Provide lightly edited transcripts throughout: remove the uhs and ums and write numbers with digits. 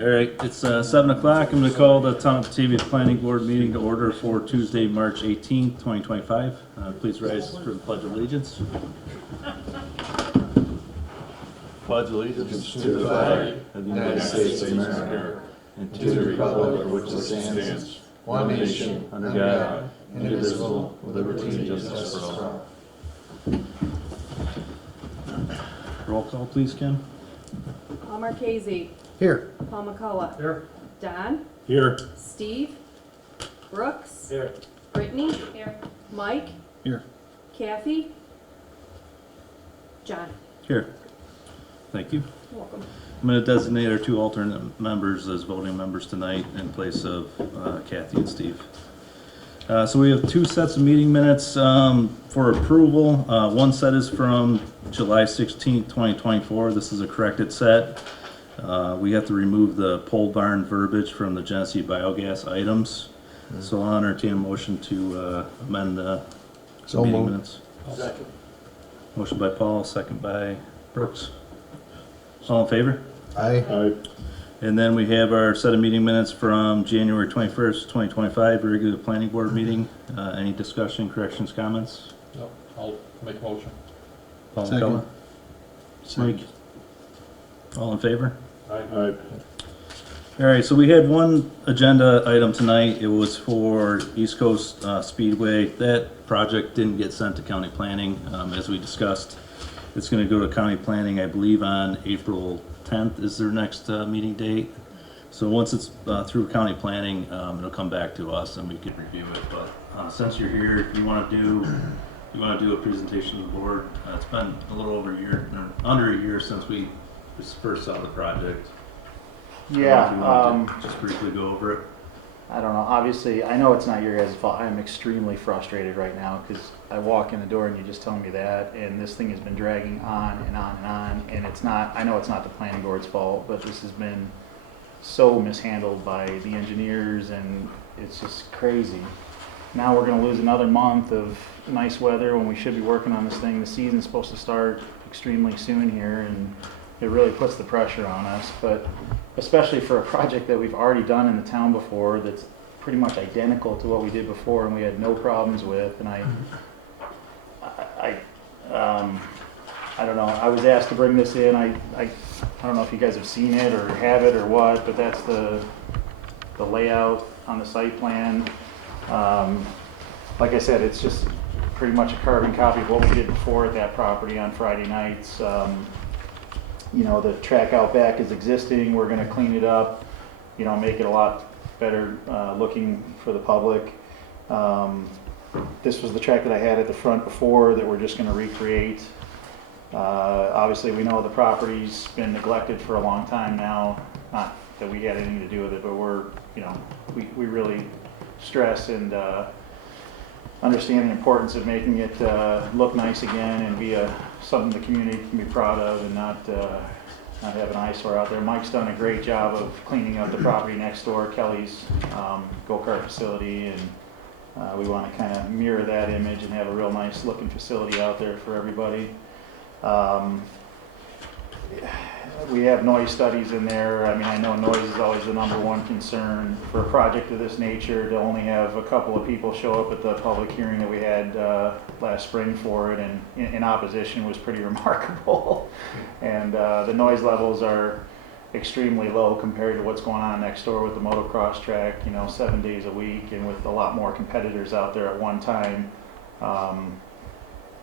All right, it's 7 o'clock. I'm going to call the Town of Batavia Planning Board meeting to order for Tuesday, March 18th, 2025. Please rise for the Pledge of Allegiance. Pledge allegiance to the flag of the United States of America and to the republic for which it stands, one nation, under God, indivisible, with liberty and justice for all. Roll call, please, Ken. Paul Marchese. Here. Paul McCullough. Here. Don. Here. Steve. Brooks. Here. Brittany. Here. Mike. Here. Kathy. John. Here. Thank you. You're welcome. I'm going to designate our two alternate members as voting members tonight in place of Kathy and Steve. So we have two sets of meeting minutes for approval. One set is from July 16th, 2024. This is a corrected set. We have to remove the pole barn verbiage from the Genesee Biogas items. So I'll entertain a motion to amend the meeting minutes. Second. Motion by Paul, second by Brooks. All in favor? Aye. And then we have our set of meeting minutes from January 21st, 2025, regular planning board meeting. Any discussion, corrections, comments? No, I'll make a motion. Paul Second. McCullough? Mike? All in favor? Aye. All right, so we had one agenda item tonight. It was for East Coast Speedway. That project didn't get sent to county planning, as we discussed. It's going to go to county planning, I believe, on April 10th is their next meeting date. So once it's through county planning, it'll come back to us and we can review it. But since you're here, if you want to do a presentation to the board, it's been a little over a year, or under a year since we first saw the project. If you want to just briefly go over it. I don't know. Obviously, I know it's not your guys' fault. I'm extremely frustrated right now because I walk in the door and you just tell me that, and this thing has been dragging on and on and on. And it's not. I know it's not the planning board's fault, but this has been so mishandled by the engineers, and it's just crazy. Now we're going to lose another month of nice weather when we should be working on this thing. The season's supposed to start extremely soon here, and it really puts the pressure on us. But especially for a project that we've already done in the town before that's pretty much identical to what we did before and we had no problems with. And I don't know, I was asked to bring this in. I don't know if you guys have seen it or have it or what, but that's the layout on the site plan. Like I said, it's just pretty much a carbon copy of what we did before at that property on Friday nights. You know, the track out back is existing. We're going to clean it up, you know, make it a lot better looking for the public. This was the track that I had at the front before that we're just going to recreate. Obviously, we know the property's been neglected for a long time now. Not that we had anything to do with it, but we're, you know, we really stress and understand the importance of making it look nice again and be something the community can be proud of and not have an eyesore out there. Mike's done a great job of cleaning up the property next door, Kelly's go-kart facility, and we want to kind of mirror that image and have a real nice looking facility out there for everybody. We have noise studies in there. I mean, I know noise is always the number one concern for a project of this nature. To only have a couple of people show up at the public hearing that we had last spring for it, and in opposition was pretty remarkable. And the noise levels are extremely low compared to what's going on next door with the motocross track, you know, 7 days a week, and with a lot more competitors out there at one time.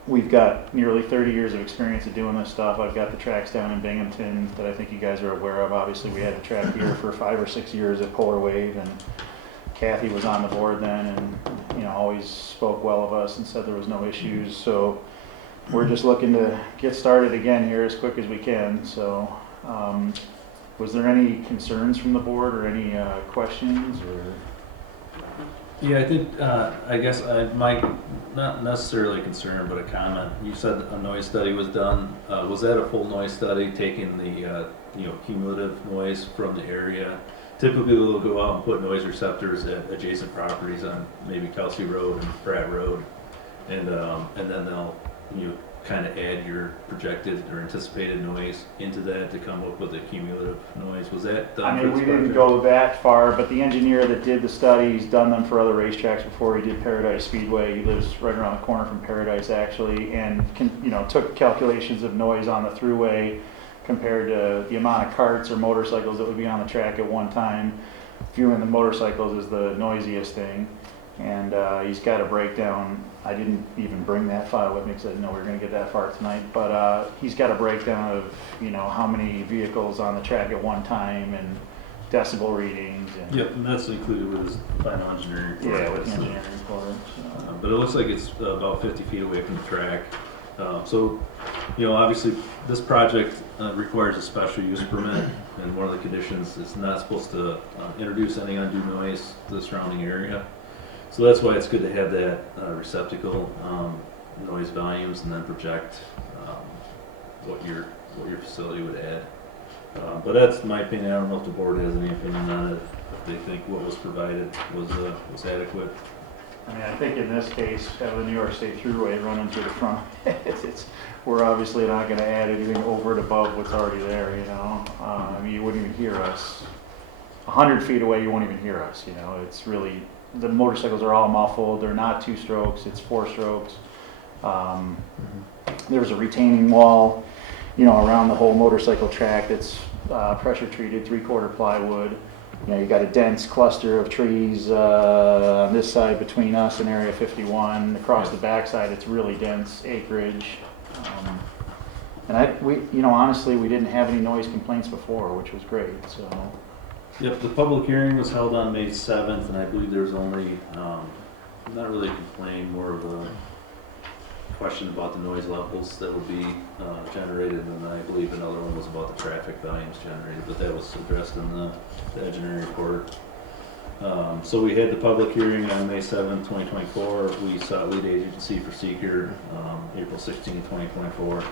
We've got nearly 30 years of experience of doing this stuff. I've got the tracks down in Binghamton that I think you guys are aware of. Obviously, we had the track here for 5 or 6 years at Polar Wave, and Kathy was on the board then, and you know, always spoke well of us and said there was no issues. So we're just looking to get started again here as quick as we can. So was there any concerns from the board or any questions or? Yeah, I think, I guess I might, not necessarily a concern, but a comment. You said a noise study was done. Was that a full noise study, taking the, you know, cumulative noise from the area? Typically, we'll go out and put noise receptors at adjacent properties on maybe Kelsey Road and Pratt Road. And then they'll, you kind of add your projected or anticipated noise into that to come up with a cumulative noise. Was that done? I for mean, this we didn't project? go that far, but the engineer that did the study, he's done them for other racetracks before. He did Paradise Speedway. He lives right around the corner from Paradise, actually, and took calculations of noise on the throughway compared to the amount of carts or motorcycles that would be on the track at one time. Viewing the motorcycles is the noisiest thing, and he's got a breakdown. I didn't even bring that file with me because I didn't know we were going to get that far tonight, but he's got a breakdown of how many vehicles on the track at one time and decibel readings. And Yep, and that's included with his final engineering report. yeah, with the engineering report. So. But it looks like it's about 50 feet away from the track. So, obviously, this project requires a special use permit, and one of the conditions is not supposed to introduce any undue noise to the surrounding area. So that's why it's good to have that receptacle, noise volumes, and then project what your facility would add. But that's my opinion. I don't know if the board has any opinion on it. If they think what was provided was adequate. I mean, I think in this case, having the New York State Thruway running through the front, we're obviously not going to add anything over and above what's already there. I mean, you wouldn't even hear us. 100 feet away, you won't even hear us. It's really. The motorcycles are all muffled. They're not 2 strokes. It's 4 strokes. There's a retaining wall, around the whole motorcycle track that's pressure treated, 3/4 plywood. You got a dense cluster of trees on this side between us and Area 51. Across the backside, it's really dense acreage. And honestly, we didn't have any noise complaints before, which was great. So. Yep, the public hearing was held on May 7th, and I believe there was only, not really a complaint, more of a question about the noise levels that would be generated, and then I believe another one was about the traffic volumes generated, but that was addressed in the engineering report. So we had the public hearing on May 7th, 2024. We sought lead agency for SEQR, April 16th, 2024.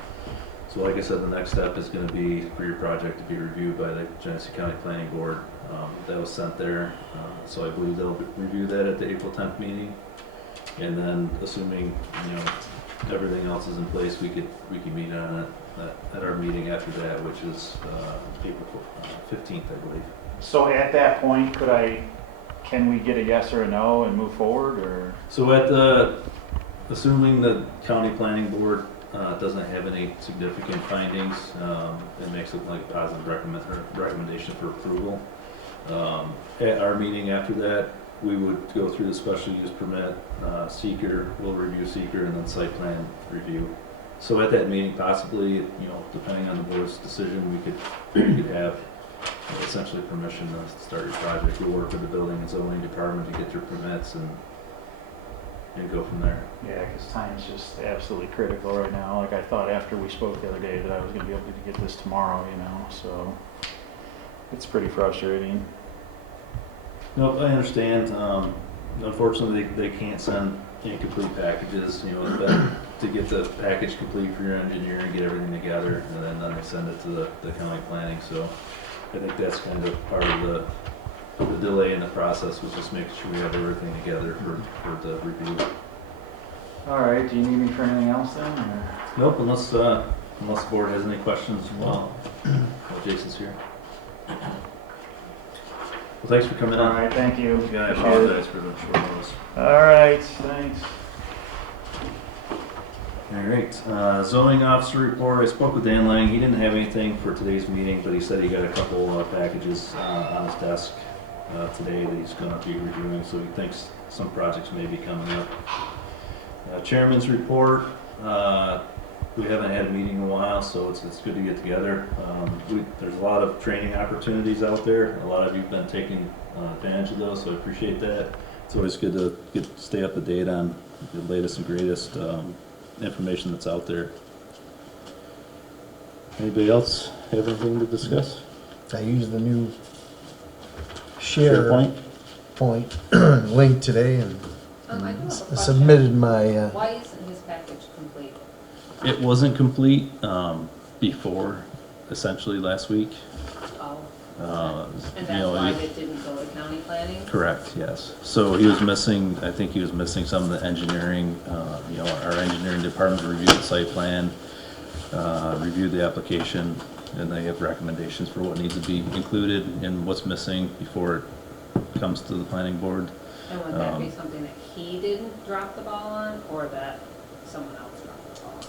So like I said, the next step is going to be for your project to be reviewed by the Genesee County Planning Board. That was sent there, so I believe they'll review that at the April 10th meeting. And then, assuming everything else is in place, we could meet on it at our meeting after that, which is April 15th, I believe. So at that point, can we get a yes or a no and move forward, or? So assuming the County Planning Board doesn't have any significant findings, it makes it like a positive recommendation for approval. At our meeting after that, we would go through the special use permit, SEQR, we'll review SEQR, and then site plan review. So at that meeting, possibly, depending on the board's decision, we could have essentially permission to start your project. We'll work with the building and zoning department to get your permits and go from there. Yeah, because time's just absolutely critical right now. Like I thought after we spoke the other day that I was going to be able to get this tomorrow, so it's pretty frustrating. No, I understand. Unfortunately, they can't send incomplete packages. It's better to get the package complete for your engineer and get everything together, and then they send it to the county planning. So I think that's kind of part of the delay in the process, was just making sure we have everything together for the review. All right, do you need me for anything else then? Or? Nope, unless the board has any questions while Jason's here. Well, thanks for coming All in. right, thank you. Yeah, I Appreciate it. apologize for the short notice. All right, thanks. All right, zoning officer report. I spoke with Dan Lang. He didn't have anything for today's meeting, but he said he got a couple packages on his desk today that he's going to be reviewing, so he thinks some projects may be coming up. Chairman's report. We haven't had a meeting in a while, so it's good to get together. There's a lot of training opportunities out there. A lot of you have been taking advantage of those, so I appreciate that. It's always good to stay up to date on the latest and greatest information that's out there. Anybody else have anything to discuss? I used the new SharePoint point? link today and I do have a question. submitted my, Why isn't his package complete? It wasn't complete before, essentially, last week. Oh, Uh, and you that's know, why it- it didn't go to county planning? Correct, yes. So he was missing, I think he was missing some of the engineering, you know, our engineering department reviewed the site plan, reviewed the application, and they have recommendations for what needs to be included and what's missing before it comes to the planning board. And would that be something that he didn't drop the ball on, or that someone else dropped the ball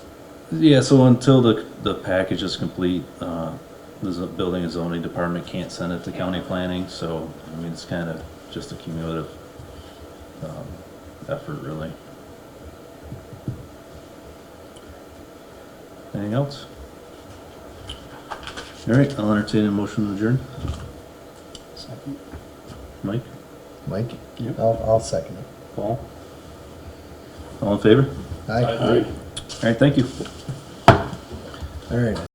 on? Yeah, so until the package is complete, the building and zoning department can't send it to county planning, so, I mean, it's kind of just a cumulative, effort, really. Anything else? All right, I'll entertain a motion to adjourn. Second. Mike, Mike? Yep. I'll second it. Paul? All in favor? Aye. All right, thank you. All right.